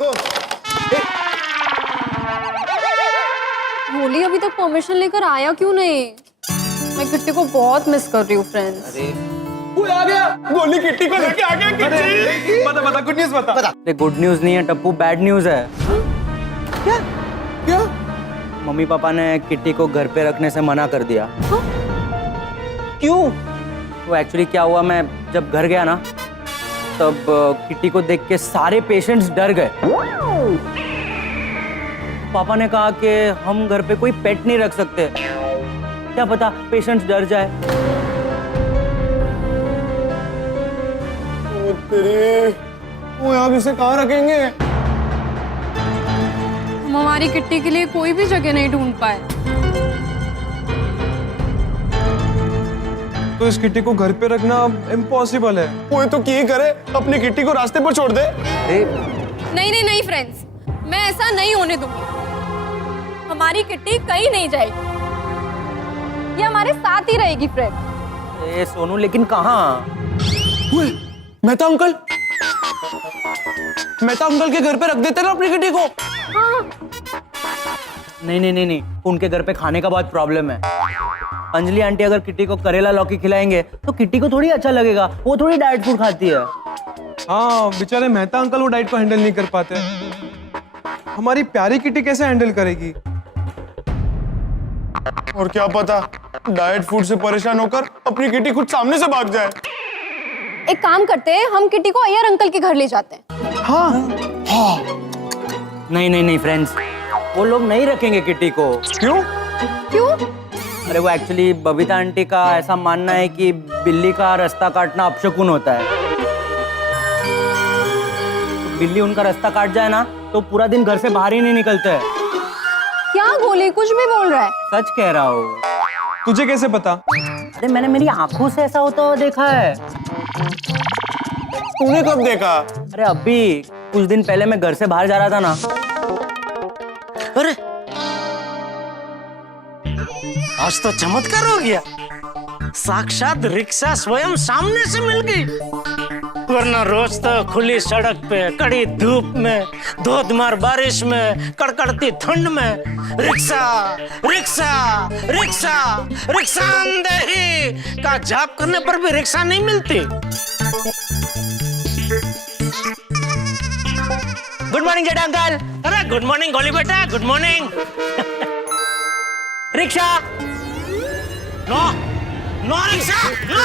इनको। होली अभी तक परमिशन लेकर आया क्यों नहीं? मैं किट्टी को बहुत मिस कर रही हूँ फ्रेंड्स। वो आ गया, गोली किट्टी को लेके आ गया। किट्टी बता बता, गुड न्यूज़ बता। अरे गुड न्यूज नहीं है टप्पू, बैड न्यूज है। क्या क्या? मम्मी पापा ने किट्टी को घर पे रखने से मना कर दिया। क्यों? वो एक्चुअली क्या हुआ, मैं जब घर गया ना तब किट्टी को देख के सारे पेशेंट्स डर गए। पापा ने कहा कि हम घर पे कोई पेट नहीं रख सकते, क्या पता पेशेंट्स डर जाए। तेरे वो आप इसे कहाँ रखेंगे? हम हमारी किट्टी के लिए कोई भी जगह नहीं ढूंढ पाए। तो इस किट्टी को घर पे रखना इम्पॉसिबल है। वो तो क्या करे, अपनी किट्टी को रास्ते पर छोड़ दे। नहीं नहीं नहीं फ्रेंड्स, मैं ऐसा नहीं होने दूंगी। हमारी किट्टी कहीं नहीं जाएगी, ये हमारे साथ ही रहेगी फ्रेंड। ए सोनू, लेकिन कहाँ? मेहता अंकल, मेहता अंकल के घर पे रख देते ना अपनी किट्टी को। नहीं नहीं नहीं नहीं, उनके घर पे खाने का बहुत प्रॉब्लम है। अंजलि आंटी अगर किट्टी को करेला लौकी खिलाएंगे तो किट्टी को थोड़ी अच्छा लगेगा, वो थोड़ी डाइट फूड खाती है। हाँ बेचारे मेहता अंकल वो डाइट को हैंडल नहीं कर पाते। हमारी प्यारी किट्टी कैसे हैंडल करेगी? और क्या पता डाइट फूड से परेशान होकर अपनी किट्टी खुद सामने से भाग जाए। एक काम करते हैं, हम किट्टी को अय्यर अंकल के घर ले जाते हैं। हाँ हाँ। नहीं नहीं नहीं फ्रेंड्स, वो लोग नहीं रखेंगे किट्टी को। क्यों? क्यों? अरे वो एक्चुअली बबीता आंटी का ऐसा मानना है कि बिल्ली का रास्ता काटना अपशकुन होता है। बिल्ली उनका रास्ता काट जाए ना तो पूरा दिन घर से बाहर ही नहीं निकलते हैं। क्या गोली कुछ भी बोल रहा है? सच कह रहा हूँ। तुझे कैसे पता? अरे मैंने मेरी आंखों से ऐसा होता हुआ देखा है। तूने कब देखा? अरे अभी कुछ दिन पहले मैं घर से बाहर जा रहा था ना। अरे आज तो चमत्कार हो गया, साक्षात रिक्शा स्वयं सामने से मिल गई। वरना रोज तो खुली सड़क पे, कड़ी धूप में, धोधमार बारिश में, कड़कड़ती ठंड में rickshaw rickshaw rickshaw rickshaw Andheri का जाप करने पर भी रिक्शा नहीं मिलती। Good morning Jetha uncle. अरे गुड मॉर्निंग गोली बेटा, good morning. Rickshaw no no rickshaw, no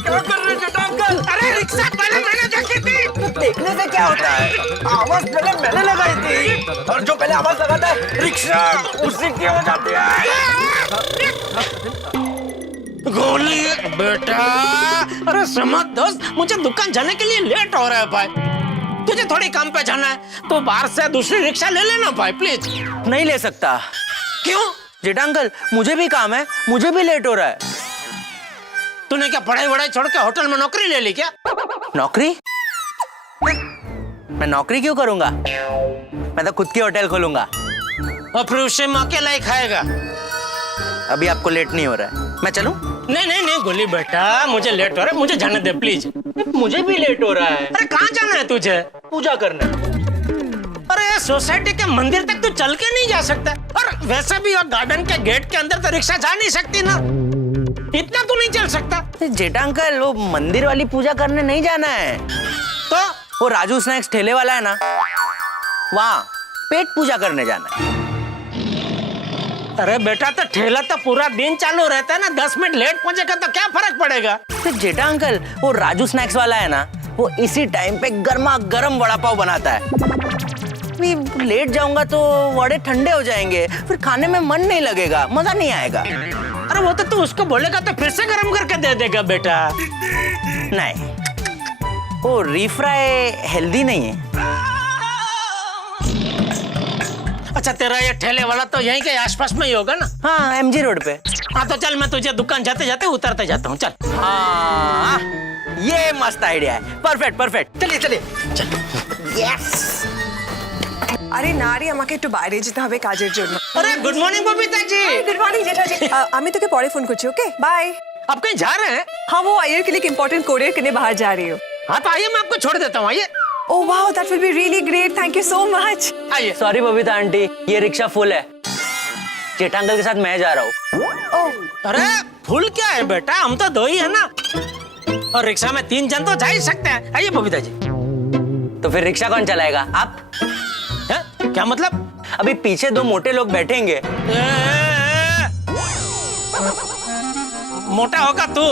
क्या कर रहे जेठा अंकल? अरे रिक्शा पहले मैंने देखी थी। देखने से क्या होता है, आवाज पहले मैंने लगाई थी और जो पहले आवाज लगाता है रिक्शा उसी की हो जाती है। गोली बेटा, अरे समझ दोस्त, मुझे दुकान जाने के लिए लेट हो रहा है भाई। तुझे थोड़ी काम पे जाना है तो बाहर से दूसरी रिक्शा ले लेना भाई प्लीज। नहीं ले सकता। क्यों? जेठा अंकल मुझे भी काम है, मुझे भी लेट हो रहा है। तूने क्या पढ़ाई वढ़ाई छोड़ के होटल में नौकरी ले ली क्या? नौकरी? मैं नौकरी क्यों करूंगा, मैं तो खुद की होटल खोलूंगा। और फिर उससे मैं अकेला ही खाएगा। अभी आपको लेट नहीं हो रहा है, मैं चलूं? नहीं नहीं नहीं गोली बेटा, मुझे लेट हो रहा है, मुझे जाने दे प्लीज। मुझे भी लेट हो रहा है। अरे कहाँ जाना है तुझे? पूजा करने। अरे सोसाइटी के मंदिर तक तू चल के नहीं जा सकता, और वैसे भी वो गार्डन के गेट के अंदर तो रिक्शा जा नहीं सकती ना, इतना तो नहीं चल सकता। जेठा अंकल वो मंदिर वाली पूजा करने नहीं जाना है, तो वो राजू स्नैक्स ठेले वाला है ना, वहाँ पेट पूजा करने जाना है। अरे बेटा तो ठेला तो पूरा दिन चालू रहता है ना, 10 मिनट लेट पहुंचेगा तो क्या फर्क पड़ेगा? तो जेठा अंकल वो राजू स्नैक्स वाला है ना, वो इसी टाइम पे गर्मा गर्म वड़ा पाव बनाता है। लेट जाऊंगा तो वड़े ठंडे हो जाएंगे, फिर खाने में मन नहीं लगेगा, मजा नहीं आएगा। अरे वो तो तू उसको बोलेगा तो फिर से गर्म करके दे देगा बेटा। नहीं, वो रीफ्राई हेल्दी नहीं है। अच्छा तेरा ये ठेले वाला तो यहीं के आसपास में ही होगा ना? हाँ एमजी रोड पे। हाँ तो चल, मैं तुझे दुकान जाते जाते उतरते जाता हूँ, चल। हाँ ये मस्त आइडिया है, परफेक्ट परफेक्ट, चलिए चलिए चल। यस। আরে না রে, আমাকে একটু বাইরে যেতে হবে কাজের জন্য। अरे good morning Babita ji. Good morning Jethaji. আমি তোকে পরে ফোন করছি, ওকে বাই। आप कहीं जा रहे हैं? हाँ वो आयर के लिए इम्पोर्टेंट कोरियर करने बाहर जा रही हूँ। हाँ तो आइए, मैं आपको छोड़ देता हूँ, आइए Oh wow, that will be really great. Thank you so much. आइए। सॉरी बबीता आंटी, ये रिक्शा फुल है। जेठा अंकल के साथ मैं जा रहा हूँ। Oh, अरे फुल क्या है बेटा, हम तो 2 ही है ना, और रिक्शा में 3 जन तो जा ही सकते हैं। आइए बबीता जी। तो फिर रिक्शा कौन चलाएगा? आप? है? क्या मतलब? अभी पीछे 2 मोटे लोग बैठेंगे। मोटा होगा तू।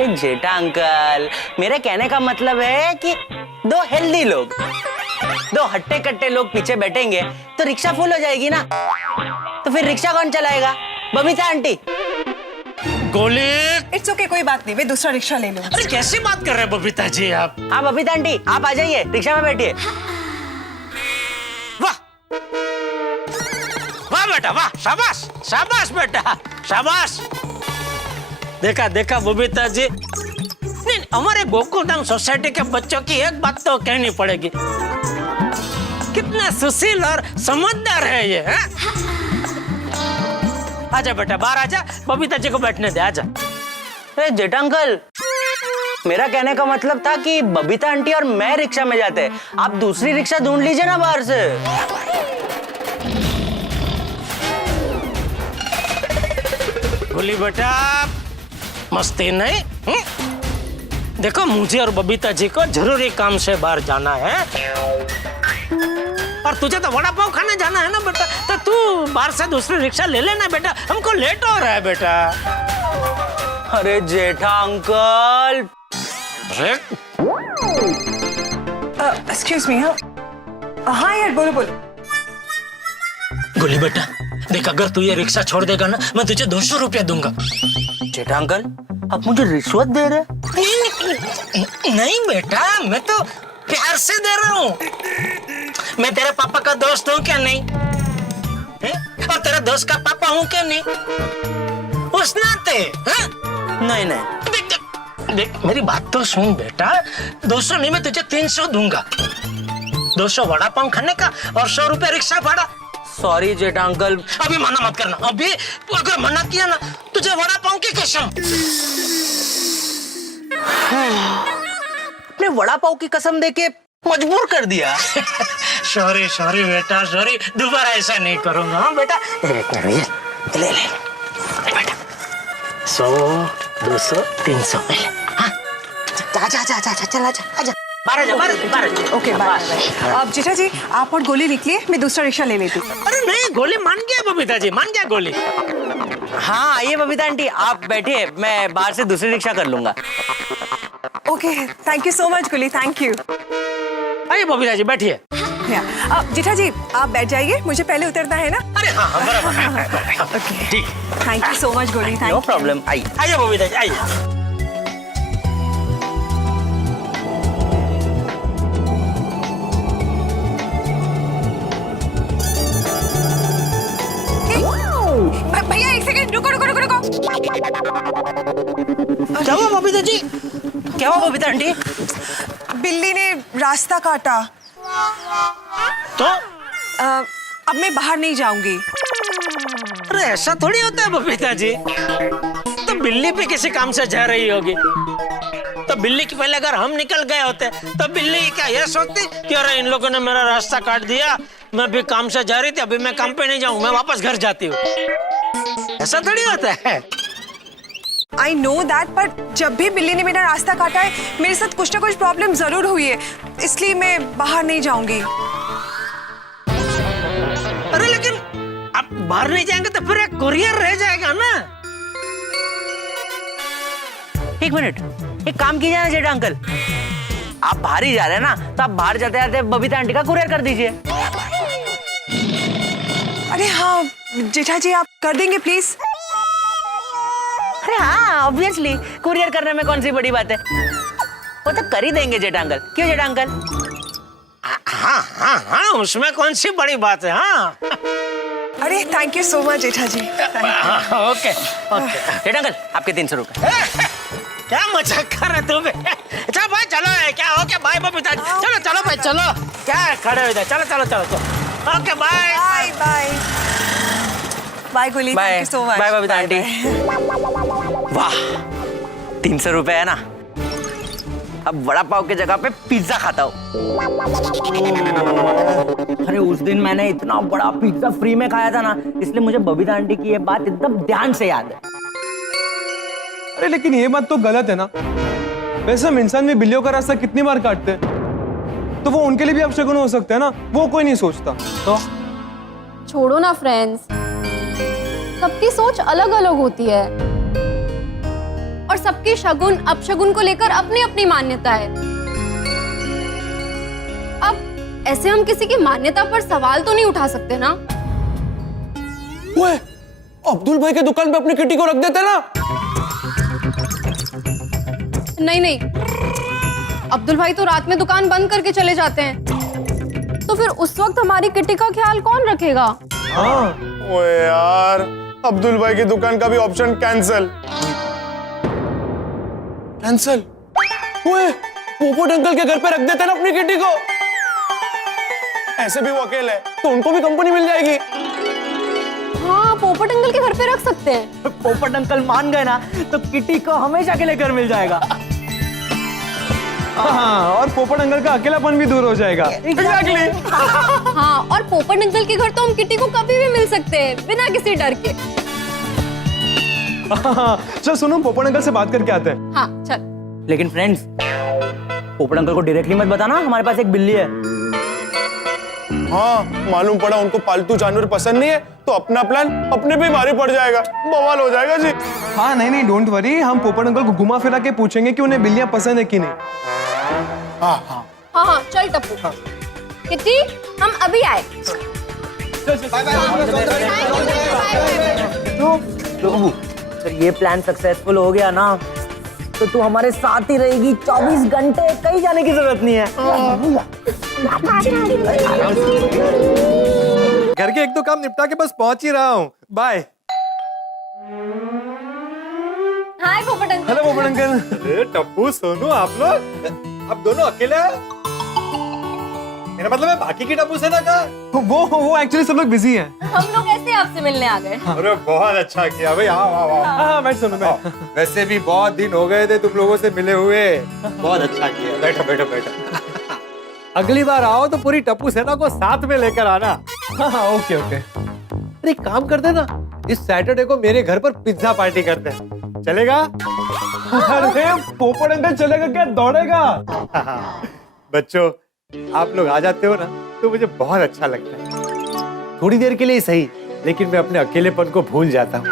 जेठा अंकल, मेरे कहने का मतलब है कि 2 हेल्दी लोग, 2 हट्टे कट्टे लोग पीछे बैठेंगे तो रिक्शा फुल हो जाएगी ना। तो फिर रिक्शा कौन चलाएगा? बबीता आंटी। गोली। it's okay, कोई बात नहीं, मैं दूसरा रिक्शा ले लूँ। अरे कैसी बात कर रहे हैं बबीता जी आप? हाँ बबीता आंटी, आप आ जाइए, रिक्शा में बैठिए। वाह वाह बेटा वाह, शाबाश शाबाश बेटा शाबाश। देखा देखा बबीता जी, नहीं हमारे गोकुलधाम सोसाइटी के बच्चों की एक बात तो कहनी पड़ेगी, कितना सुशील और समझदार है ये, हैं? आजा बेटा बाहर आजा, बबीता जी को बैठने दे, आजा। अरे जेठा अंकल, मेरा कहने का मतलब था कि बबीता आंटी और मैं रिक्शा में जाते हैं, आप दूसरी रिक्शा ढूंढ लीजिए ना बाहर से। बोली बेटा मस्ती नहीं, देखो मुझे और बबीता जी को जरूरी काम से बाहर जाना है, और तुझे तो वड़ा पाव खाने जाना है ना बेटा, तो तू बाहर से दूसरी रिक्शा ले लेना बेटा, हमको लेट हो रहा है बेटा। अरे जेठा अंकल। अरे excuse me, हाँ यार, बोलो बोलो। गोली बेटा देख, अगर तू ये रिक्शा छोड़ देगा ना, मैं तुझे 200 रुपया दूंगा। जेठा अंकल, आप मुझे रिश्वत दे रहे? नहीं बेटा, मैं तो प्यार से दे रहा हूँ, मैं तेरे पापा का दोस्त हूँ क्या नहीं है? और तेरे दोस्त का पापा हूँ क्या नहीं, उस नाते। नहीं नहीं, देख देख देख, मेरी बात तो सुन बेटा, 200 नहीं, मैं तुझे 300 दूंगा, 200 वड़ा पाव खाने का और 100 रुपया रिक्शा भाड़ा। सॉरी जेठा अंकल। अभी मना मत करना, अभी अगर मना किया ना तुझे वड़ा पाव की कसम। अपने वड़ा पाव की कसम देके मजबूर कर दिया। सॉरी सॉरी बेटा सॉरी, दोबारा ऐसा नहीं करूंगा। हाँ बेटा, ले ले बेटा, 100 200 300 ले। हाँ आजा आजा आजा, चल आजा आजा, बाहर जा बाहर जा। Okay bye. अब जेठा जी आप और गोली निकलिए, मैं दूसरा रिक्शा ले लेती हूँ। अरे नहीं, गोली मान गया बबीता जी, मान गया गोली। हाँ आइए बबीता आंटी, आप बैठिए, मैं बाहर से दूसरी रिक्शा कर लूंगा। Okay, thank you so much गोली, थैंक यू। आइए बबीता जी बैठिए। अब जेठा जी आप बैठ जाइए, मुझे पहले उतरना है ना। अरे हाँ हाँ बराबर, ठीक। थैंक यू सो मच गोली, नो थैंक यू। प्रॉब्लम, आइए। आइए बबीता जी आइए। भैया एक सेकंड, रुको रुको रुको रुको। क्या हुआ बबीता जी? क्या हुआ बबीता आंटी? बिल्ली ने रास्ता काटा, तो अब मैं बाहर नहीं जाऊंगी। अरे ऐसा थोड़ी होता है बबीता जी, तो बिल्ली भी किसी काम से जा रही होगी, तो बिल्ली के पहले अगर हम निकल गए होते तो बिल्ली क्या ये सोचती कि अरे इन लोगों ने मेरा रास्ता काट दिया, मैं भी काम से जा रही थी, अभी मैं काम पे नहीं जाऊं, मैं वापस घर जाती हूँ। ऐसा थोड़ी होता है। आई नो दैट, पर जब भी बिल्ली ने मेरा रास्ता काटा है मेरे साथ कुछ ना कुछ प्रॉब्लम जरूर हुई है, इसलिए मैं बाहर नहीं जाऊंगी। अरे लेकिन आप बाहर नहीं जाएंगे तो फिर एक कुरियर रह जाएगा ना। एक मिनट, एक काम कीजिए ना जेठा अंकल, आप बाहर ही जा रहे हैं ना, तो आप बाहर जाते जाते बबीता आंटी का कुरियर कर दीजिए। अरे हाँ जेठा जी, आप कर देंगे प्लीज। अरे हाँ ऑब्वियसली, कुरियर करने में कौन सी बड़ी बात है, वो तो कर ही देंगे जेठा अंकल। क्यों जेठा अंकल? हाँ हाँ हाँ, उसमें कौन सी बड़ी बात है। हाँ अरे thank you so much Jetha ji. Okay okay. Jetha uncle आपके 300 रुपए। क्या मजाक कर रहे तू बे? चलो भाई चलो, क्या हो क्या, बाय बबीता, चलो चलो भाई चलो, क्या खड़े हो इधर, चलो चलो चलो चलो, okay bye bye bye bye Goli, thank you so much. Bye Babita aunty. वाह 300 रुपए है ना, अब वड़ा पाव की जगह पे पिज्जा खाता हूँ। अरे उस दिन मैंने इतना बड़ा पिज्जा फ्री में खाया था ना, इसलिए मुझे बबीता आंटी की ये बात एकदम ध्यान से याद है। अरे लेकिन ये बात तो गलत है ना। वैसे हम इंसान भी बिल्लियों का रास्ता कितनी बार काटते हैं, तो वो उनके लिए भी अपशगुन हो सकता है ना, वो कोई नहीं सोचता। तो छोड़ो ना फ्रेंड्स, सबकी सोच अलग अलग होती है और सबकी शगुन अपशगुन को लेकर अपनी अपनी मान्यता है। अब ऐसे हम किसी की मान्यता पर सवाल तो नहीं उठा सकते ना। ओए, अब्दुल भाई के दुकान पे अपनी किटी को रख देते ना। नहीं नहीं, अब्दुल भाई तो रात में दुकान बंद करके चले जाते हैं, तो फिर उस वक्त हमारी किटी का ख्याल कौन रखेगा? हाँ ओए यार, अब्दुल भाई की दुकान का भी ऑप्शन कैंसिल। कैंसिल? ओए, पोपट अंकल के घर पे रख देते ना अपनी किटी को। ऐसे भी वो अकेले हैं, तो उनको भी कंपनी मिल जाएगी। हाँ, पोपट अंकल के घर पे रख सकते हैं। पोपट अंकल मान गए ना, तो किटी को हमेशा के लिए घर मिल जाएगा। हाँ, और पोपट अंकल का अकेलापन भी दूर हो जाएगा। Exactly. हाँ, और पोपट अंकल के घर तो हम किटी को कभी भी मिल सकते हैं बिना किसी डर के। हाँ, चल सुनो, पोपट अंकल से बात करके आते हैं। हाँ चल। लेकिन फ्रेंड्स, पोपट अंकल को डायरेक्टली मत बताना हमारे पास एक बिल्ली है। हाँ, मालूम पड़ा उनको पालतू जानवर पसंद नहीं है, तो अपना प्लान अपने पे भारी पड़ जाएगा, बवाल हो जाएगा जी। हाँ नहीं नहीं, डोंट वरी, हम पोपट अंकल को घुमा फिरा के पूछेंगे कि उन्हें बिल्लियां पसंद है कि नहीं। हाँ हाँ हाँ हाँ चल टप्पू। किटी, हम अभी आए। तो सर, ये प्लान सक्सेसफुल हो गया ना, तो तू हमारे साथ ही रहेगी 24 घंटे, कहीं जाने की जरूरत नहीं है। घर के एक दो काम निपटा के बस पहुंच ही रहा हूँ। बाय। हाय पोपट अंकल। हेलो पोपट अंकल। अरे टप्पू, सोनू, आप लोग अब दोनों अकेले हैं? मेरा मतलब है बाकी की टप्पू से ना कहा। वो एक्चुअली सब लोग बिजी हैं। हम लोग ऐसे आपसे मिलने आ गए। अरे बहुत अच्छा किया भाई, आओ आओ आओ। हाँ बैठ सुनो बैठ। वैसे भी बहुत दिन हो गए थे तुम लोगों से मिले हुए, बहुत अच्छा किया। बैठो बैठो बैठो। अगली बार आओ तो पूरी टप्पू सेना को साथ में लेकर आना। हाँ हाँ ओके ओके। अरे एक काम करते ना, इस सैटरडे को मेरे घर पर पिज्जा पार्टी करते हैं, चलेगा? अरे पोपट अंकल चलेगा क्या, दौड़ेगा? बच्चों, आप लोग आ जाते हो ना तो मुझे बहुत अच्छा लगता है। थोड़ी देर के लिए ही सही, लेकिन मैं अपने अकेलेपन को भूल जाता हूँ,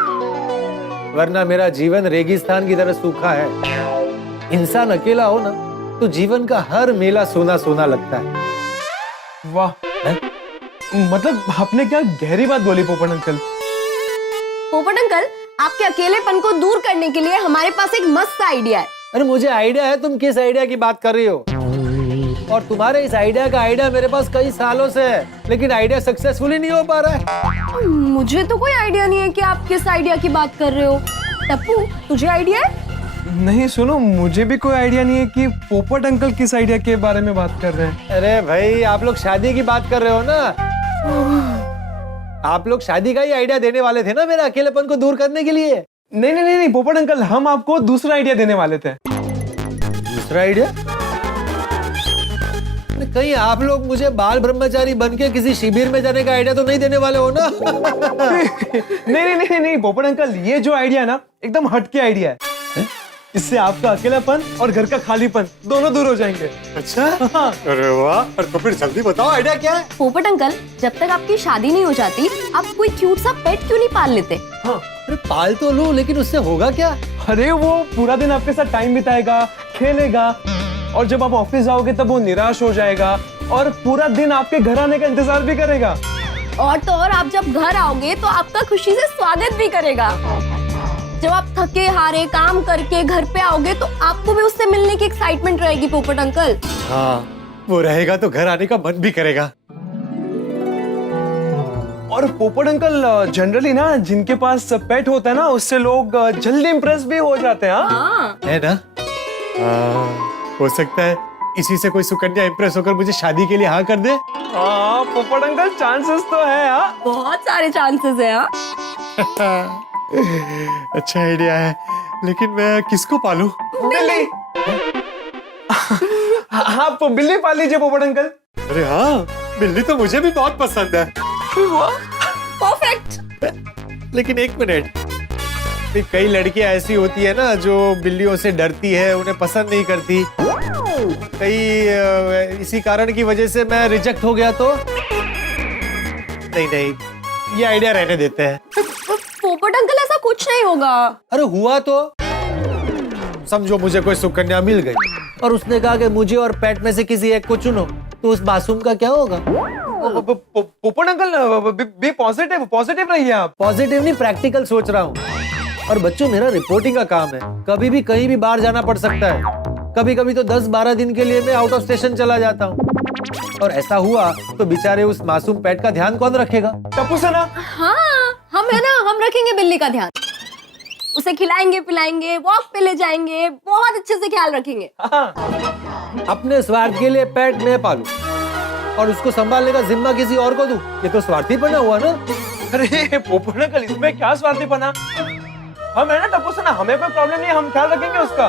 वरना मेरा जीवन रेगिस्तान की तरह सूखा है। इंसान अकेला हो ना तो जीवन का हर मेला सोना सोना लगता है। वाह, मतलब आपने क्या गहरी बात बोली पोपट अंकल। पोपट अंकल, आपके अकेलेपन को दूर करने के लिए हमारे पास एक मस्त आइडिया है। अरे मुझे आइडिया है, तुम किस आइडिया की बात कर रही हो? और तुम्हारे इस आइडिया का आइडिया मेरे पास कई सालों से है, लेकिन आइडिया सक्सेसफुल ही नहीं हो पा रहा है। मुझे तो कोई आइडिया नहीं है कि आप किस आइडिया की बात कर रहे हो। टप्पू, तुझे आइडिया है? नहीं सुनो, मुझे भी कोई आइडिया नहीं है कि पोपट अंकल किस आइडिया के बारे में बात कर रहे हैं। अरे भाई, आप लोग शादी की बात कर रहे हो ना? आप लोग शादी का ही आइडिया देने वाले थे ना मेरे अकेलेपन को दूर करने के लिए। नहीं नहीं नहीं नहीं पोपट अंकल, हम आपको दूसरा आइडिया देने वाले थे। दूसरा आइडिया? कहीं आप लोग मुझे बाल ब्रह्मचारी बन के किसी शिविर में जाने का आइडिया तो नहीं देने वाले हो ना? नहीं नहीं नहीं नहीं पोपट अंकल, ये जो आइडिया है ना, एकदम हटके आइडिया है। इससे आपका अकेलापन और घर का खालीपन दोनों दूर हो जाएंगे। अच्छा? अरे वाह, तो फिर जल्दी बताओ आइडिया क्या है? पोपट अंकल, जब तक आपकी शादी नहीं हो जाती, आप कोई क्यूट सा पेट क्यों नहीं पाल लेते? हाँ, अरे पाल तो लूं, लेकिन उससे होगा क्या? अरे वो पूरा दिन आपके साथ टाइम बिताएगा, खेलेगा, और जब आप ऑफिस जाओगे तब वो निराश हो जाएगा और पूरा दिन आपके घर आने का इंतजार भी करेगा। और तो और, आप जब घर आओगे तो आपका खुशी से स्वागत भी करेगा। जब आप थके हारे काम करके घर पे आओगे तो आपको भी उससे मिलने की एक्साइटमेंट रहेगी पोपट अंकल। हाँ, वो रहेगा तो घर आने का मन भी करेगा। और पोपट अंकल, जनरली ना जिनके पास पेट होता है ना, उससे लोग जल्दी इंप्रेस भी हो जाते हैं। हाँ। है ना? हो सकता है इसी से कोई सुकन्या इंप्रेस होकर मुझे शादी के लिए हाँ कर दे। हाँ पोपट अंकल, चांसेस तो है। हाँ, बहुत सारे चांसेस है। हाँ? अच्छा आइडिया है, लेकिन मैं किसको पालूं? बिल्ली। आप बिल्ली पाल लीजिए पोपट अंकल। अरे हाँ, बिल्ली तो मुझे भी बहुत पसंद है। परफेक्ट। लेकिन एक मिनट, कई लड़कियां ऐसी होती है ना जो बिल्लियों से डरती है, उन्हें पसंद नहीं करती। कई इसी कारण की वजह से मैं रिजेक्ट हो गया तो नहीं, ये आइडिया रहने देते हैं। पोपट अंकल ऐसा कुछ नहीं होगा। अरे हुआ तो समझो मुझे कोई सुकन्या मिल गई और उसने कहा कि मुझे और पेट में से किसी एक को चुनो, तो उस मासूम का क्या होगा? पोपट अंकल बी पॉजिटिव, पॉजिटिव रहिए आप। पॉजिटिव नहीं, प्रैक्टिकल सोच रहा हूँ। और बच्चों, मेरा रिपोर्टिंग का काम है, कभी भी कहीं भी बाहर जाना पड़ सकता है। कभी कभी तो 10-12 दिन के लिए मैं आउट ऑफ स्टेशन चला जाता हूँ। और ऐसा हुआ तो बेचारे उस मासूम पेट का ध्यान कौन रखेगा? टप्पू सना। हाँ, हम है ना, हम रखेंगे बिल्ली का ध्यान। उसे खिलाएंगे पिलाएंगे, वॉक पे ले जाएंगे, बहुत अच्छे से ख्याल रखेंगे। अपने स्वार्थ के लिए पेट मैं पालूं और उसको संभालने का जिम्मा किसी और को दूं, ये तो स्वार्थीपना हुआ ना। अरे पोपट अंकल, इसमें क्या स्वार्थीपना? हम है ना टप्पू सना, हमें कोई प्रॉब्लम नहीं है, हम ख्याल रखेंगे उसका।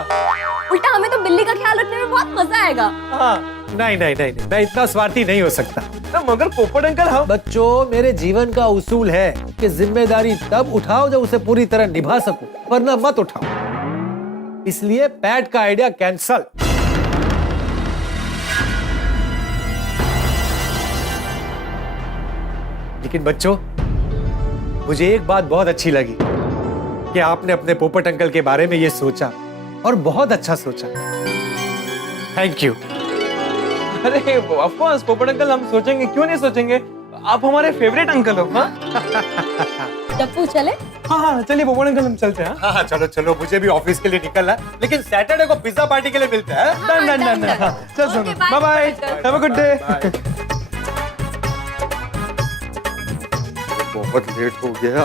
उल्टा हमें तो बिल्ली का ख्याल रखने में बहुत मजा आएगा। हाँ। नहीं, मैं इतना स्वार्थी नहीं हो सकता। मगर पोपट अंकल, हम बच्चों, मेरे जीवन का उसूल है कि जिम्मेदारी तब उठाओ जब उसे पूरी तरह निभा सको, वरना मत उठाओ। इसलिए पैट का आइडिया कैंसल। लेकिन बच्चों, मुझे एक बात बहुत अच्छी लगी कि आपने अपने पोपट अंकल के बारे में ये सोचा, और बहुत अच्छा सोचा। Thank you. अरे ऑफ कोर्स पोपट अंकल, हम सोचेंगे, क्यों नहीं सोचेंगे? आप हमारे फेवरेट अंकल हो। हाँ टप्पू चले? हाँ, चलिए पोपट अंकल, हम चलते हैं। हाँ, चलो, मुझे भी ऑफिस के लिए निकलना है, लेकिन सैटरडे को पिज्जा पार्टी के लिए मिलते हैं। डन। चल सुनो, bye bye, have a good day. बहुत लेट हो गया।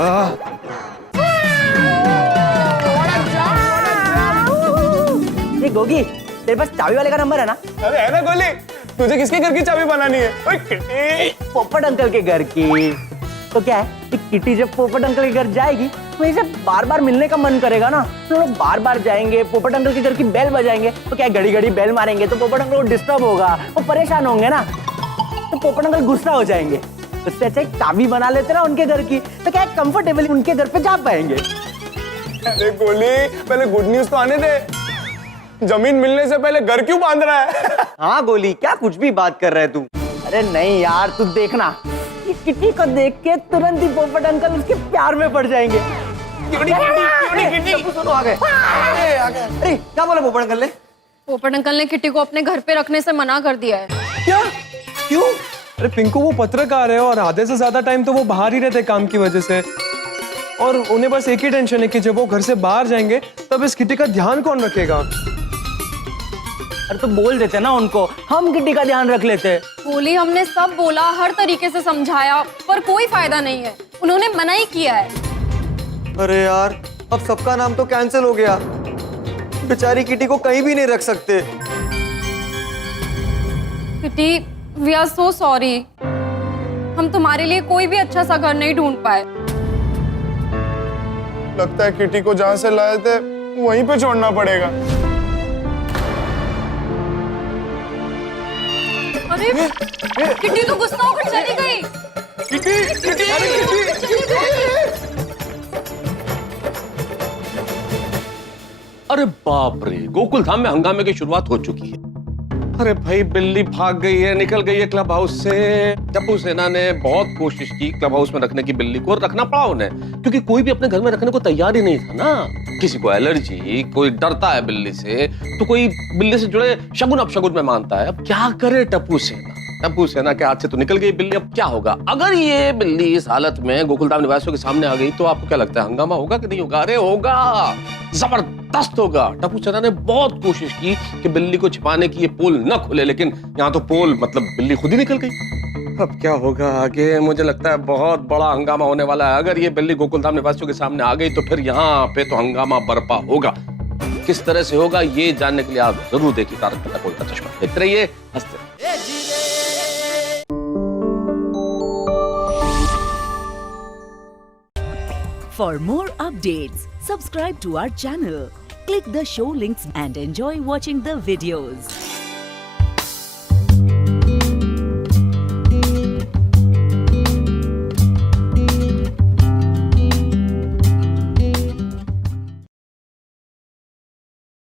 गोगी, तेरे पास चाबी वाले का नंबर है ना? अरे है ना गोली, तुझे किसके घर की चाबी बनानी है? ओए किटी। पोपट अंकल के घर की। तो क्या है कि किटी जब पोपट अंकल के घर जाएगी तो इसे बार बार मिलने का मन करेगा ना, तो लोग बार बार जाएंगे, पोपट अंकल के घर की बेल बजाएंगे, तो क्या घड़ी घड़ी बेल मारेंगे तो पोपट अंकल को डिस्टर्ब होगा, वो परेशान होंगे ना, तो पोपट अंकल गुस्सा हो जाएंगे। उससे अच्छा एक चाबी बना लेते ना उनके घर की, तो क्या कंफर्टेबली उनके घर पे जा पाएंगे। अरे गोली, पहले गुड न्यूज तो आने दे। जमीन मिलने से पहले घर क्यों बांध रहा है? हाँ गोली, क्या कुछ भी बात कर रहा है तू? अरे नहीं यार, तू देखना, इस किटी को देख के तुरंत ही पोपट अंकल उसके प्यार में पड़ जाएंगे। सुनो, आ गए। अरे क्या बोला पोपट अंकल ने? पोपट अंकल ने किटी को अपने घर पे रखने से मना कर दिया है। क्या? क्यों? अरे पिंकू, वो पत्रकार है और आधे से ज्यादा टाइम तो वो बाहर ही रहते काम की वजह से, और उन्हें बस एक ही टेंशन है कि जब वो घर से बाहर जाएंगे तब इस किटी का ध्यान कौन रखेगा। अरे तो बोल देते ना उनको, हम किटी का ध्यान रख लेते। बोली, हमने सब बोला, हर तरीके से समझाया, पर कोई फायदा नहीं है, उन्होंने मना ही किया है। अरे यार, अब सबका नाम तो कैंसिल हो गया, बेचारी किटी को कहीं भी नहीं रख सकते। Kitty, we are so sorry, हम तुम्हारे लिए कोई भी अच्छा सा घर नहीं ढूंढ पाए। लगता है किटी को जहाँ से लाए थे वहीं पे छोड़ना पड़ेगा। अरे किटी तो गुस्सा होकर चली गई। अरे बाप रे, गोकुल धाम में हंगामे की शुरुआत हो चुकी है। अरे भाई, बिल्ली भाग गई है, निकल गई है क्लब हाउस से। टप्पू सेना ने बहुत कोशिश की क्लब हाउस में रखने की बिल्ली को, रखना पड़ा उन्हें, क्योंकि कोई भी अपने घर में रखने को तैयार ही नहीं था ना। किसी को एलर्जी, कोई डरता है बिल्ली से, तो कोई बिल्ली से जुड़े शगुन अपशगुन में मानता है। अब क्या करे टप्पू सेना? टप्पू सेना के हाथ से तो निकल गई बिल्ली, अब क्या होगा? अगर ये बिल्ली इस हालत में गोकुलधाम निवासियों के सामने आ गई तो आपको क्या लगता है, हंगामा होगा कि नहीं होगा? अरे होगा, जबरदस्त होगा। टप्पू सेना ने बहुत कोशिश की कि बिल्ली को छिपाने की ये पोल न खुले, लेकिन यहाँ तो पोल मतलब बिल्ली खुद ही निकल गई। अब क्या होगा आगे? मुझे लगता है बहुत बड़ा हंगामा होने वाला है। अगर ये बिल्ली गोकुलधाम निवासियों के सामने आ गई तो फिर यहाँ पे तो हंगामा बरपा होगा। किस तरह से होगा ये जानने के लिए आप जरूर देखिए तारक मेहता का उल्टा चश्मा। देखते रहिए, हंसते रहिए। For more updates, subscribe to our channel, click the show links and enjoy watching the videos.